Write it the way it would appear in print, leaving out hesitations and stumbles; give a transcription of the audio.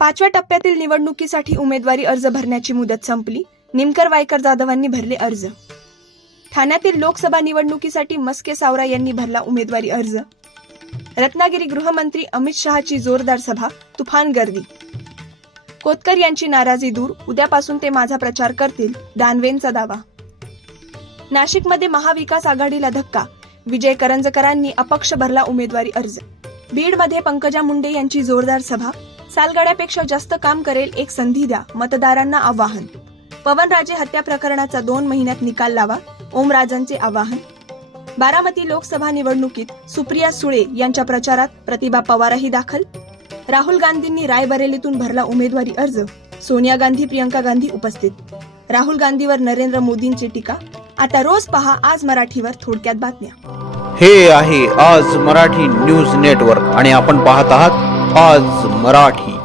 5व्या टप्प्यातील निवडणुकीसाठी उमेदवारी अर्ज भरण्याची मुदत संपली. निमकर वायकर जाधवांनी भरले अर्ज. ठाण्यातील लोकसभा निवडणुकीसाठी मस्के सावरा यांनी भरला उमेदवारी अर्ज. रत्नागिरी गृहमंत्री अमित शहाची जोरदार सभा, तुफान गर्दी. कोतकर यांची नाराजी दूर, उद्यापासून ते माझा प्रचार करतील, दानवेंचा दावा. नाशिकमध्ये महाविकास आघाडीला धक्का, विजय करंजकरांनी अपक्ष भरला उमेदवारी अर्ज. बीडमध्ये पंकजा मुंडे यांची जोरदार सभा, सालगाड्यापेक्षा जास्त काम करेल, एक संधी द्या, मतदारांना आवाहन. पवनराजे हत्या प्रकरणाचा 2 महिन्यात निकाल लावा, ओमराजांचे आवाहन. बारामती लोकसभा निवडणुकीत सुप्रिया सुळे यांच्या प्रचारात प्रतिभा पवारही दाखल. राहुल गांधींनी रायबरेलीतून भरला उमेदवारी अर्ज. सोनिया गांधी, प्रियंका गांधी उपस्थित. राहुल गांधीवर नरेंद्र मोदींची टीका. आता रोज पहा आज मराठीवर थोडक्यात बातम्या. हे आहे आज मराठी न्यूज नेटवर्क आणि आपण पाहत आहात आज मराठी.